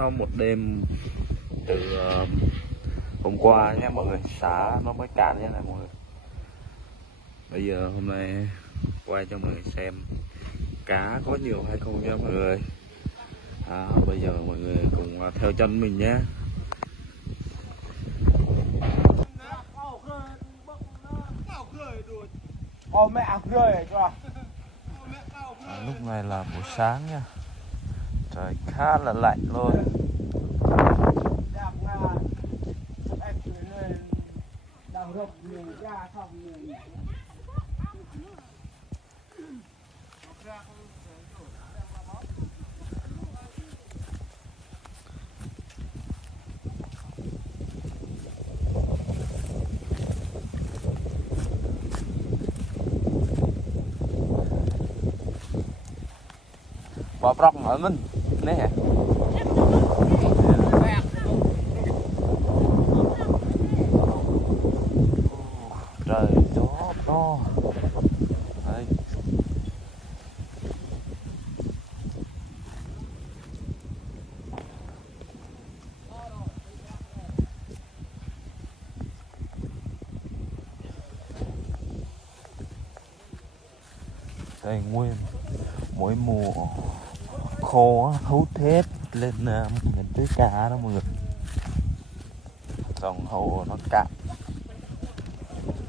sau một đêm từ hôm qua nha mọi người, xã nó mới cạn như này mọi người. Bây giờ hôm nay quay cho mọi người xem cá có nhiều hay không nha mọi người. Bây giờ mọi người cùng theo chân mình nhé. Lúc này là buổi sáng nha, trời khá là lạnh luôn. Bỏ rọc ở mình nè. Trời gió to. Đây. Tây Nguyên mỗi mùa khô hút hết lên mình tưới cá đó mọi người. Dòng hồ nó cạn,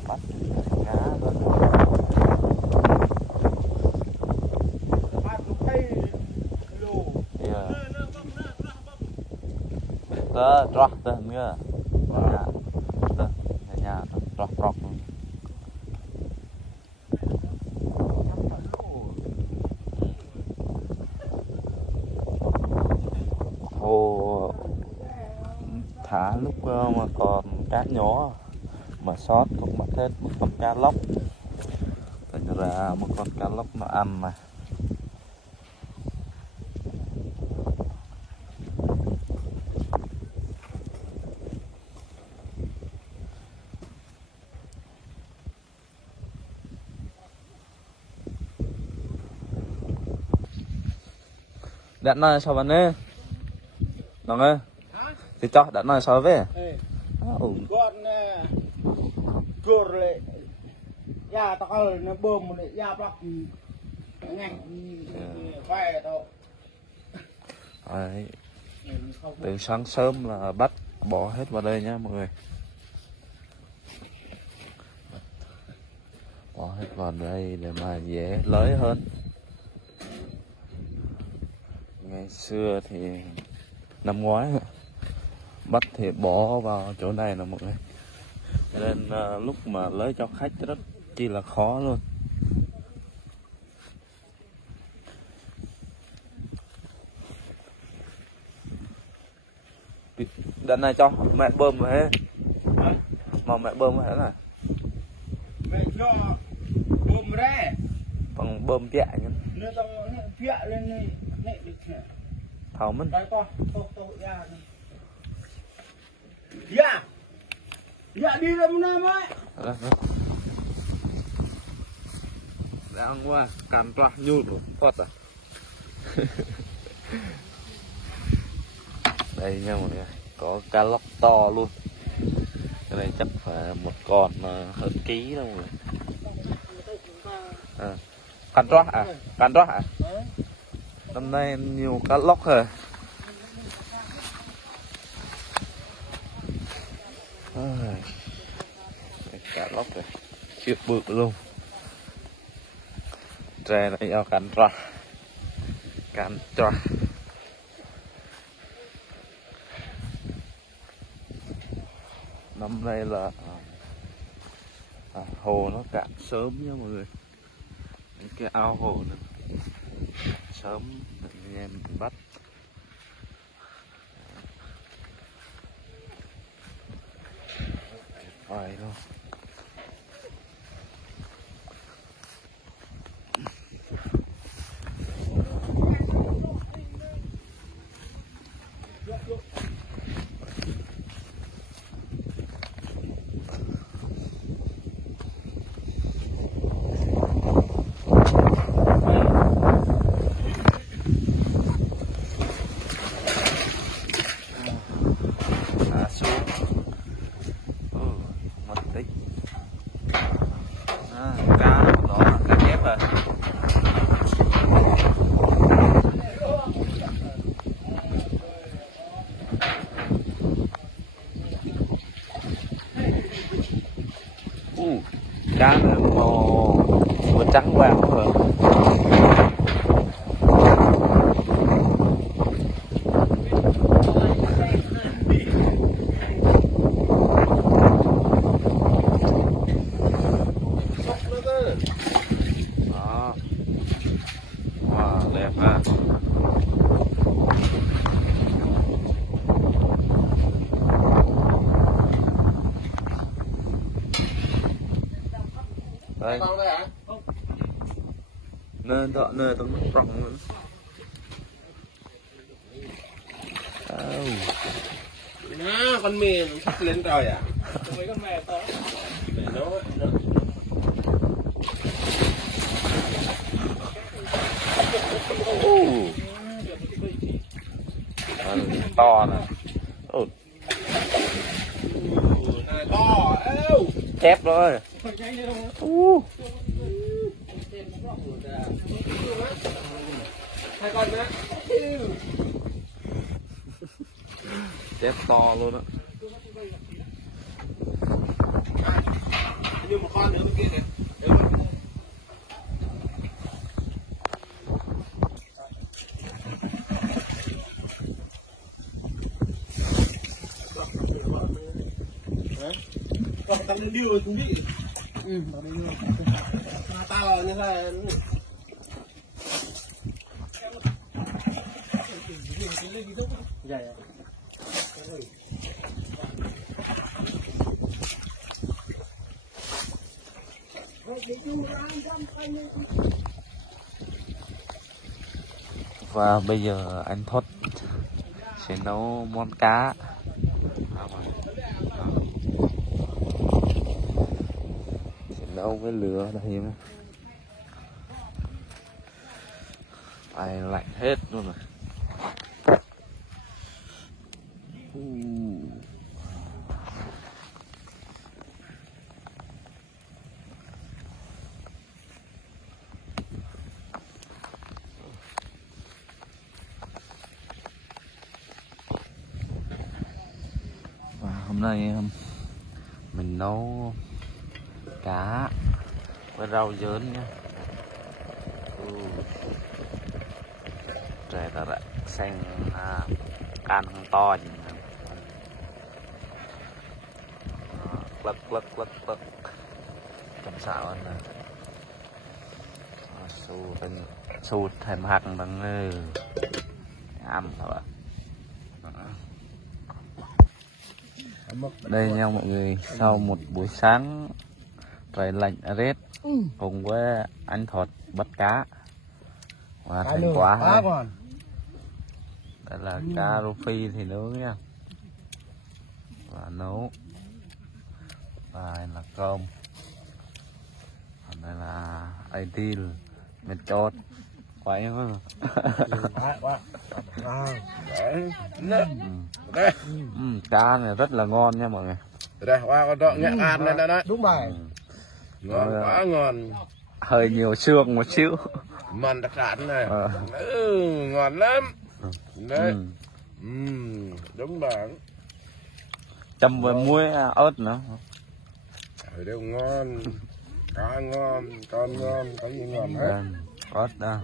bắt cá luôn. Tớ trọt tớ nữa. Nhà trọt trọt luôn. Hồ thả lúc mà còn cá nhỏ mà sót cũng mất hết một con cá lóc. Thành ra một con cá lóc nó ăn mà. Đã nói sao vậy nè? Nó nghe? Thì cho đã nói sao về? Con chuột lại ya tao nó bơm một ya bắp ngành phải đâu. Đấy. Từ sáng sớm là bắt bỏ hết vào đây nha mọi người. Bỏ hết vào đây để mà dễ lấy hơn. Ngày xưa thì năm ngoái bắt thì bỏ vào chỗ này nè mọi người, nên lúc mà lấy cho khách rất chi là khó luôn. Đợt này cho mẹ bơm rồi hết mà mẹ bơm hết này, mẹ cho bơm ra bằng bơm chẹ nhá, nó tao chẹ lên này được thảo mình đây con tôi ra dạ dạ đi ra năm ấy đang qua càn toa nhút rồi phật à. Đây nha mọi người, có cá lóc to luôn. Cái này chắc phải một con hơn ký đâu rồi. Càn toa à? Càn toa à? Năm nay nhiều cá lóc rồi. Cá lóc rồi, chưa bự luôn. Tre này ao càn toa. Càn toa. Năm nay là hồ nó cạn sớm nha mọi người. Cái ao hồ này sớm anh em mình bắt. Tuyệt vời luôn. đẹp ha. Đây. Nơi tọa nơi tao mất rộng nữa. Nó con mè sắp lên rồi à? Mấy con mè to. Để nó to nè. to êu. Chép rồi. Hai con nữa. Chép to luôn á. Như một con nữa bên kia kìa. Còn tao đi rồi cũng bị. Tao đi rồi. Tao như thế. Dạ. Và bây giờ anh Thuật sẽ nấu món cá. Sẽ nấu với lửa đây mà. Ai lạnh hết luôn rồi. Hôm nay mình nấu cá với rau dớn nha. Trời ta đã xanh can không to gì lật chấm xạo anh nè. Sụt thêm hạt bằng ăn thôi ạ. Đây nha mọi người, sau một buổi sáng trời lạnh rét cùng với anh Thuật bắt cá và thành quả đây là cá rô phi thì nướng nha, và nấu, và đây là cơm, còn đây là ID mệt chốt quậy không? Cá này rất là ngon nha mọi người. Đây qua con đọ nhẹ ăn này đấy. Đúng bài. Ngon quá ngon. Hơi nhiều xương một xíu. Mần đặc sản này. Ngon lắm. Đấy. Đúng bản. Chấm với muối ớt nữa. Trời đều ngon. Cá ngon, con ngon, có gì ngon hết. Ớt đâu.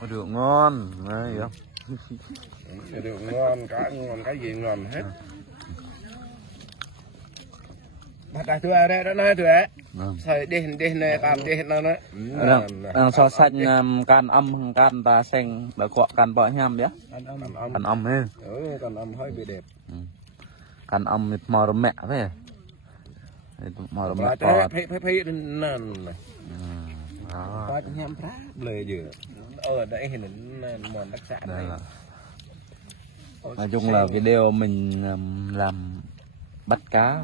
Có được ngon, đấy không? Được ngon, cá ngon, cái gì ngon hết. Bắt ra thưa đây, đó nói thưa. Thời đi này làm đi nó đấy. So sánh can âm can ta xanh bởi quạ can bọ nhâm đấy. Can âm ấy. Can âm hơi bị đẹp. Can âm màu mẹ vậy. Màu mẹ to. Thấy nền. Bọ nhâm phá lời dừa. Ở đây thì món đặc sản này. Nói chung là video mình làm bắt cá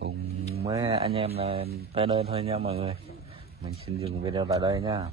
cùng với anh em là tới đây thôi nha mọi người. Mình xin dừng video tại đây nha.